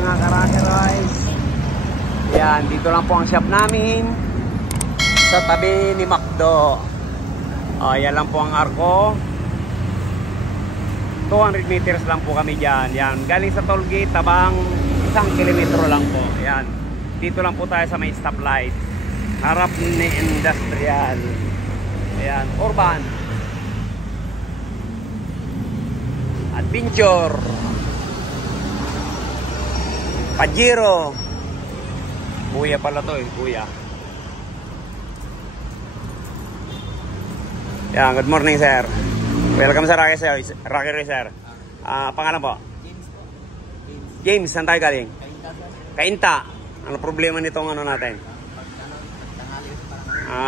mga ka-Rocky Rice. Yan, dito lang po ang shop namin. Sa tabi ni Macdo. Yan lang po ang arko. 200 meters lang po kami dyan. Yan, galing sa toll gate, tabang 1 kilometro lang po. Yan, dito lang po tayo sa may stoplight. Harap ni Industrial. Ayan, Urban. Adventure. Pajero. Kuya pala to eh, kuya. Yan, good morning sir. Welcome sa Rocky Racer. Pangalan po? James po. James, saan tayo galing? Kainta sir. Kainta. Ano problema nitong ano natin?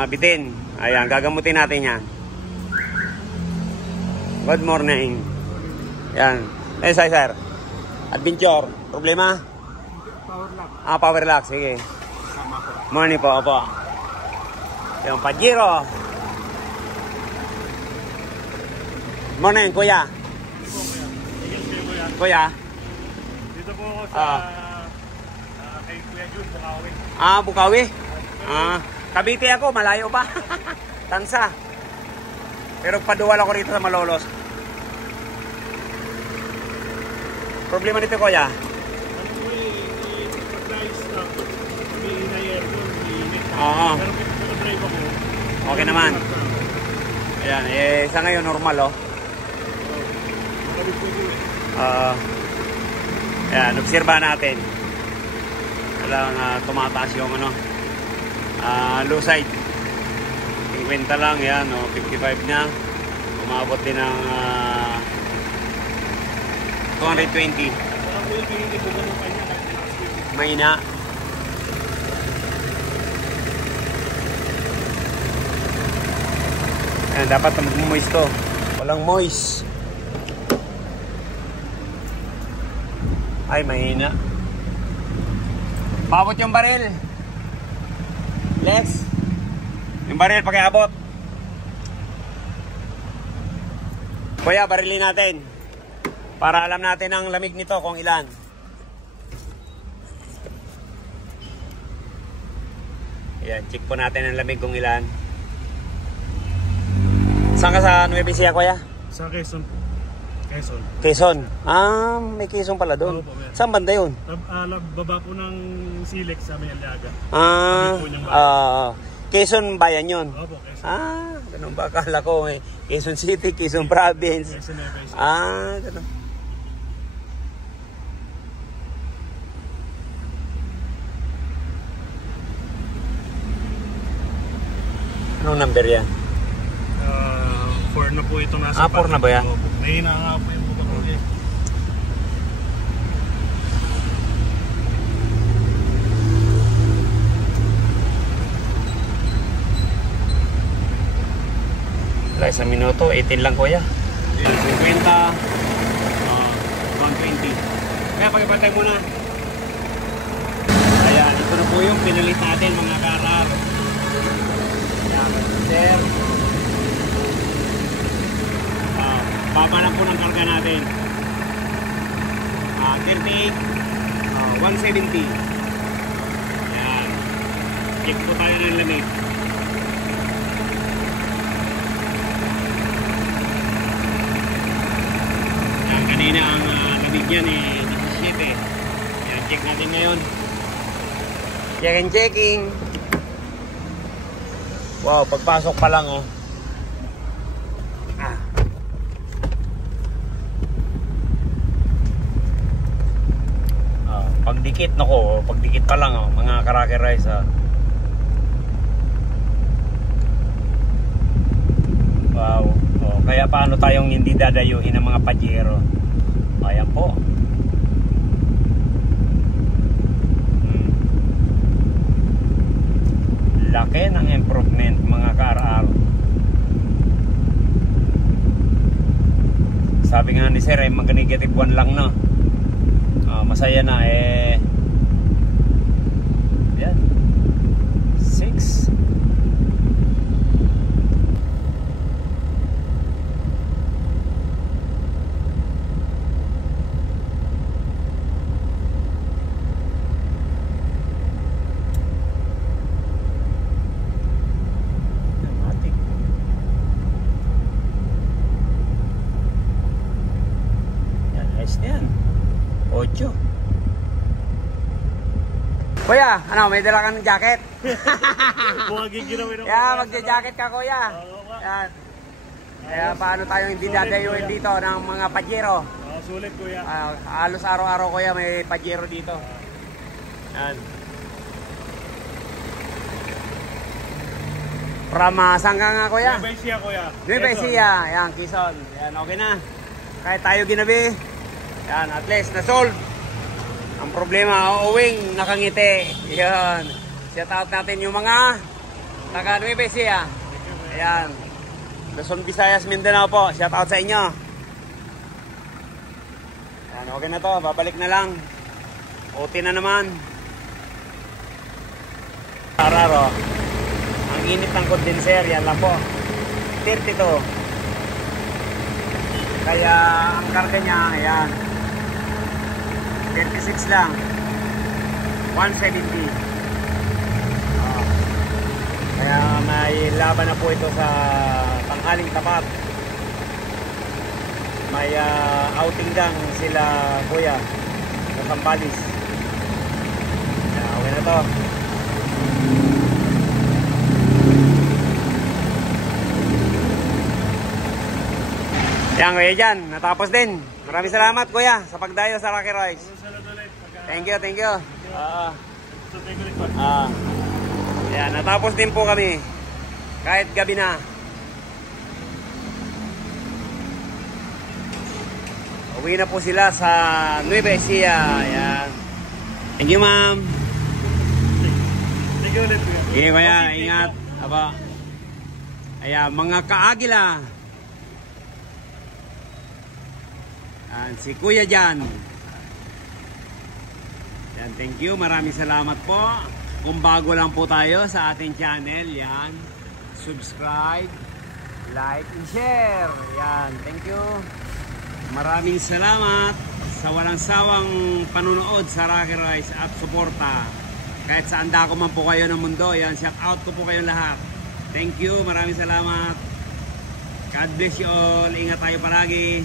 Bitin. Ayan, gagamutin natin yan. Good morning. Yan. Eh, sir. Adventure. Problema? Power lock. Power lock. Sige. Sama po. Morning po. Opo. Yung Pajero. Morning, kuya. Kuya. Dito po ako sa kay Kuya Jun, Bukawi. Bukawi? Cavite ako, malayo pa. Tansa. Pero paduwal ako rito sa Malolos. Problema nito, kuya? Oo. Okay naman. Ayan, sa ngayon normal, oh. Ayan, obserba natin. Kailangan tumataas yung ano, low side. 50 lang, yan, 55 na. Umabot din ng 220. Mahina. Ayan, dapat mag-moist to. Walang moist. Ay, mahina. Paabot yung baril. Lex. Yung baril pakiabot. Kuya, barilin natin. Para alam natin ang lamig nito kung ilan. Ayan, check po natin ang lamig kung ilan. Saan ka sa Nueva Ecija, kuya? Sa Quezon po. Quezon. Quezon. May Quezon pala doon. Saan banda yun? Baba po ng Silex sa may Aliaga. Quezon bayan yun. Opo, Quezon. Ganun ba? Akala ko Quezon City, Quezon Province. Quezon Nueva. Ganun. Anong number yan? 4 na po itong nasa 4 na ba yan? Mahina nga po yung buka-buka. Wala, isang minuto, 18 lang kuya. 50, 120. Kaya pagpapantay muna. Ayan, ito na po yung pinalit natin mga karar. Ayan, sir. Baba na po ng karga natin. 38, 170. Ayan. Check po tayo ng lamig. Ayan, kanina ang lamig yan 17. Ayan, check natin ngayon. Checking. Wow, pagpasok pa lang, oh. Pagdikit, nako, pagdikit pa lang, mga ka-Rocky Rice, Wow. Kaya paano tayong hindi dadayuhin ng mga Pajero? Ayan po. Laki ng improvement, mga ka-RR. Sabi nga ni Sir, mag-negative 1 lang na. Masaya na yan 6. Kuya, ano, may dala kang jacket? Buka giginawin ako. Yeah, magja-jacket ka, kuya. Yan. Kaya paano tayong hindi dadayuin dito ng mga pajero? Sulit kuya. Halos araw-araw, kuya, may pajero dito. Yan. From saan ka nga, kuya? Nueva Ecija kuya. Nueva Ecija. Yan, Quezon. Yan, okay na. Kahit tayo ginabi. Yan, at least na-solve. Ang problema, uwing nakangiti. Yan. Shout out natin yung mga taga Nueva Ecija. Ayan. Luzon, Visayas, Mindanao po. Shout out sa inyo. Ayan, okay na to. Babalik na lang. OT na naman. Araro. Ang init ng condenser. Yan lang po. 32. Kaya ang karga niya, ayan. 36 lang. 170. Kaya may laban na po ito sa tanghaling tapat. May outing lang sila kuya sa Sambales. Okay na to. Yan kuya dyan, natapos din. Maraming salamat kuya sa pagdayo sa Rocky Royce. Thank you, thank you. Yan, natapos din po kami. Kahit gabi na. Uwi na po sila sa Nueva Ecija. Yan. Thank you, ma'am. Thank you ulit kuya. Okay, kuya, ingat. Aba. Ayan, mga kaagila. Yan, si kuya dyan. Yan, thank you. Maraming salamat po. Kung bago lang po tayo sa ating channel, yan, subscribe, like, and share. Yan, thank you. Maraming salamat sa walang sawang panunood sa Rocky Royce at suporta. Kahit saan dako man po kayo ng mundo, yan, shout out ko po kayong lahat. Thank you, maraming salamat. God bless you all. Ingat tayo palagi.